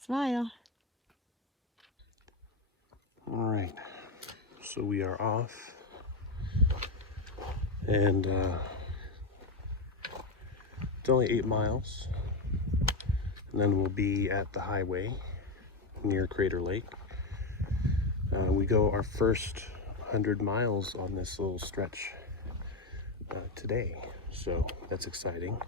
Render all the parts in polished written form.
Smile. All right, so we are off, and it's only 8 miles, and then we'll be at the highway near Crater Lake. We go our first 100 miles on this little stretch today, so that's exciting.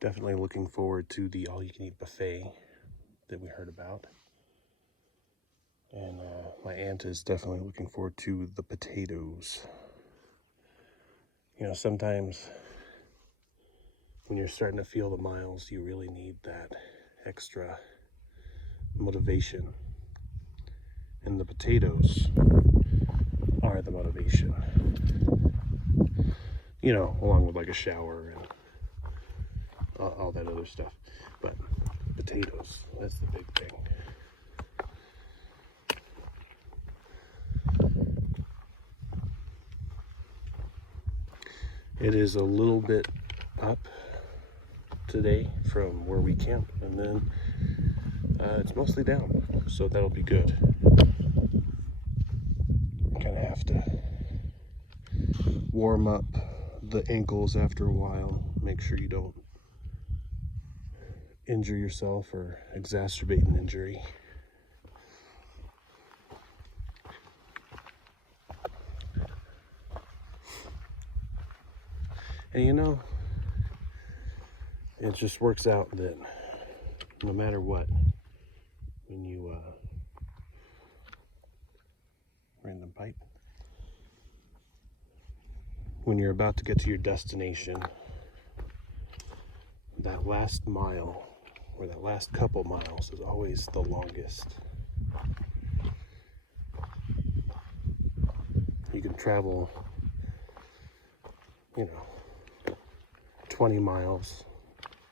Definitely looking forward to the all-you-can-eat buffet that we heard about. And my aunt is definitely looking forward to the potatoes. You know, sometimes when you're starting to feel the miles, you really need that extra motivation. And the potatoes are the motivation. You know, along with like a shower and all that other stuff. But potatoes, that's the big thing. It is a little bit up today from where we camp, and then it's mostly down, so that'll be good. Kind of have to warm up the ankles after a while, make sure you don't injure yourself or exacerbate an injury. And you know, it just works out that no matter what, when you random pipe, when you're about to get to your destination, that last mile or that last couple miles is always the longest. You can travel, you know, 20 miles,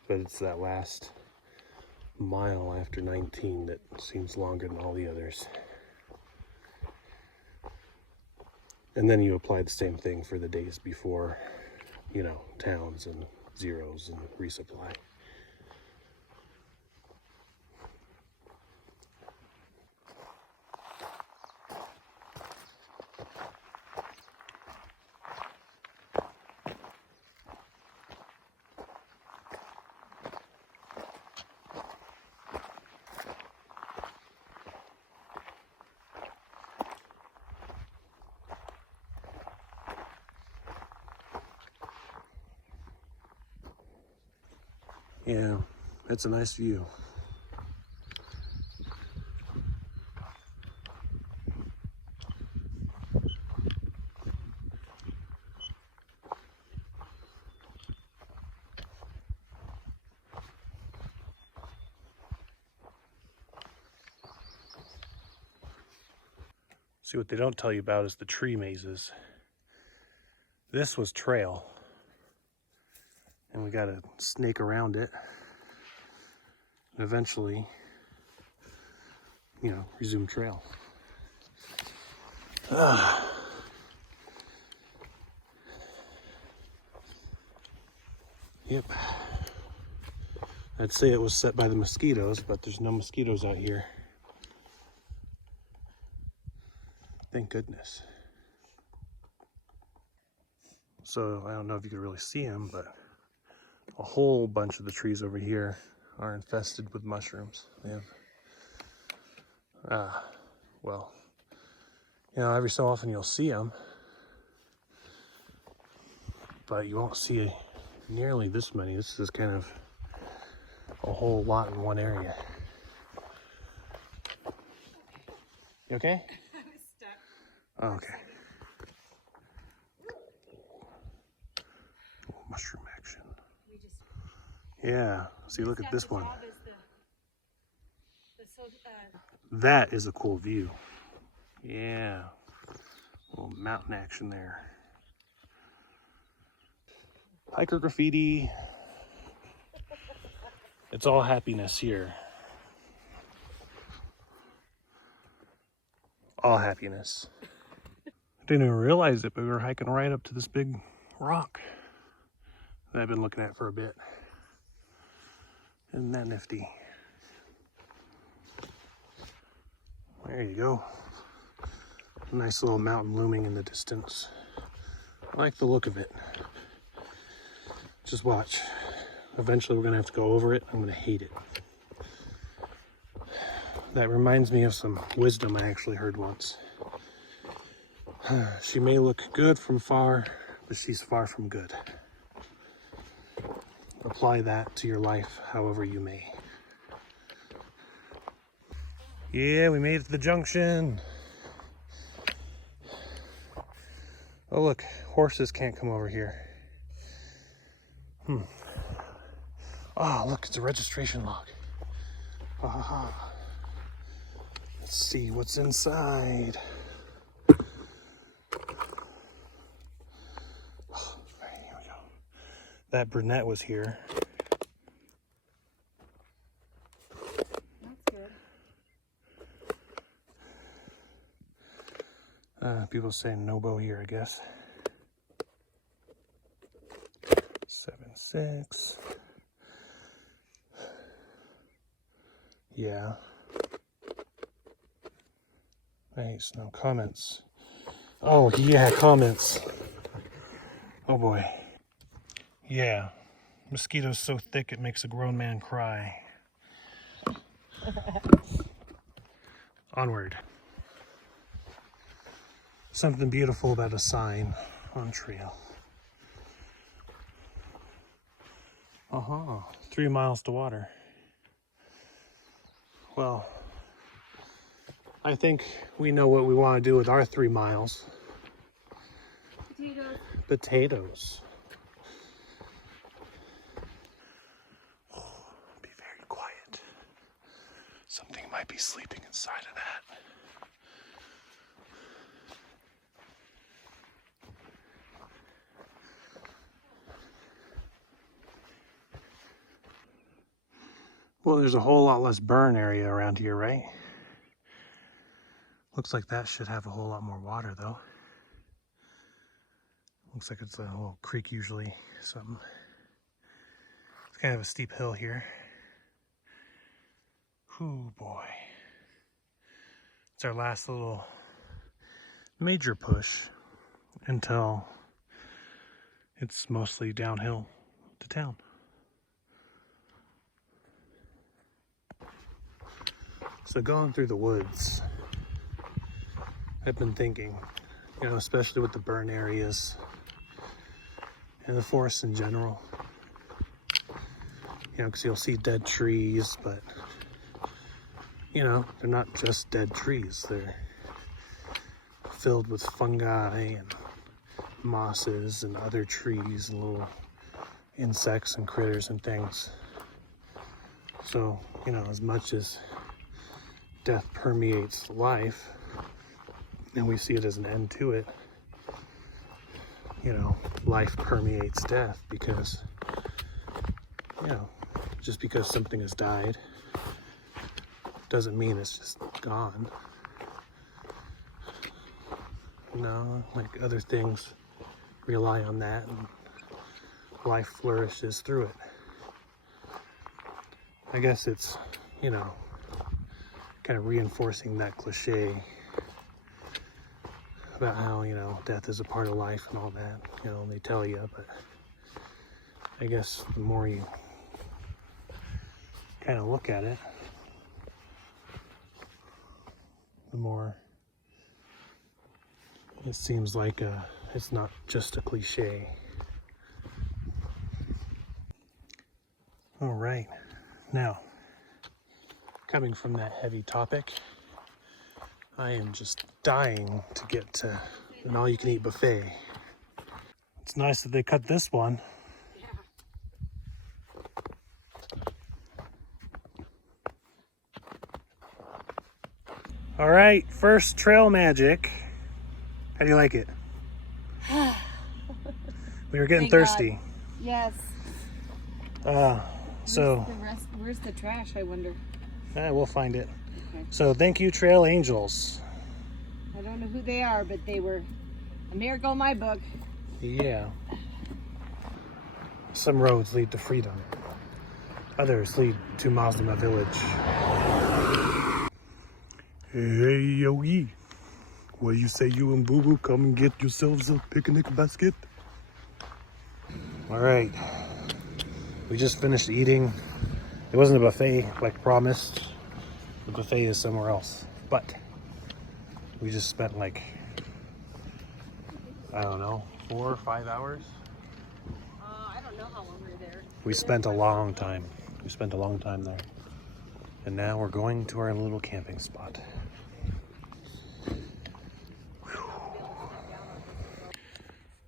but it's that last mile after 19 that seems longer than all the others. And then you apply the same thing for the days before, you know, towns and zeros and resupply. Yeah, it's a nice view. See, what they don't tell you about is the tree mazes. This was trail, and we gotta snake around it. And eventually, you know, resume trail. Yep. I'd say it was set by the mosquitoes, but there's no mosquitoes out here. Thank goodness. So I don't know if you could really see them, but a whole bunch of the trees over here are infested with mushrooms. They have, well, you know, every so often you'll see them, but you won't see nearly this many. This is kind of a whole lot in one area. You okay? I was stuck. Oh, okay. Mushroom action. Yeah. See, look at this one. That is a cool view. Yeah. A little mountain action there. Hiker graffiti. It's all happiness here. All happiness. I didn't even realize it, but we were hiking right up to this big rock that I've been looking at for a bit. Isn't that nifty? There you go. Nice little mountain looming in the distance. I like the look of it. Just watch. Eventually we're gonna have to go over it. I'm gonna hate it. That reminds me of some wisdom I actually heard once. She may look good from far, but she's far from good. Apply that to your life however you may. Yeah, we made it to the junction. Oh look, horses can't come over here. Oh look, it's a registration log. Ah. Let's see what's inside. Oh, here we go. That brunette was here. That's good. People saying Nobo here, I guess. 7-6. Yeah. Nice. No comments. Oh, yeah, comments. Oh boy. Yeah. Mosquitoes so thick it makes a grown man cry. Onward. Something beautiful about a sign on trail. 3 miles to water. Well, I think we know what we want to do with our 3 miles. Potatoes. Potatoes. Be very quiet. Something might be sleeping inside of that. Well, there's a whole lot less burn area around here, right? Looks like that should have a whole lot more water, though. Looks like it's a little creek usually, something. It's kind of a steep hill here. Ooh, boy. It's our last little major push until it's mostly downhill to town. So going through the woods, I've been thinking, you know, especially with the burn areas and the forests in general, you know, because you'll see dead trees, but, you know, they're not just dead trees. They're filled with fungi and mosses and other trees and little insects and critters and things. So, you know, as much as death permeates life, and we see it as an end to it, you know, life permeates death because, you know, just because something has died doesn't mean it's just gone. No, like other things rely on that and life flourishes through it. I guess it's, you know, kind of reinforcing that cliche about how, you know, death is a part of life and all that, you know, they tell you, but I guess the more you kind of look at it, the more it seems like it's not just a cliche. All right, now, coming from that heavy topic, I am just dying to get to an all-you-can-eat buffet. It's nice that they cut this one. All right, first trail magic. How do you like it? We were getting thirsty. Yes. So where's the trash, I wonder? We'll find it. Okay. So thank you, Trail Angels. I don't know who they are, but they were a miracle in my book. Yeah. Some roads lead to freedom. Others lead to Mazama Village. Hey, Yogi. What you say, you and Boo Boo come and get yourselves a picnic basket? All right. We just finished eating. It wasn't a buffet like promised. The buffet is somewhere else. But we just spent like, I don't know, 4 or 5 hours? I don't know how long we were there. We spent a long time. We spent a long time there. And now we're going to our little camping spot. Whew.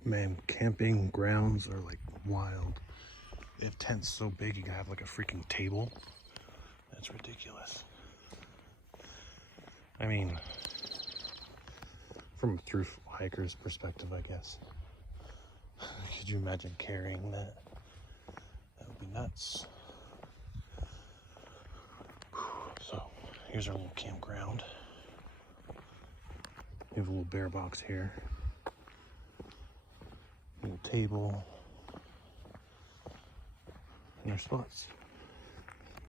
Man, camping grounds are like wild. They have tents so big you can have like a freaking table. That's ridiculous. I mean, from a through hiker's perspective, I guess. Could you imagine carrying that? That would be nuts. So, here's our little campground. We have a little bear box here. Little table. And our spots.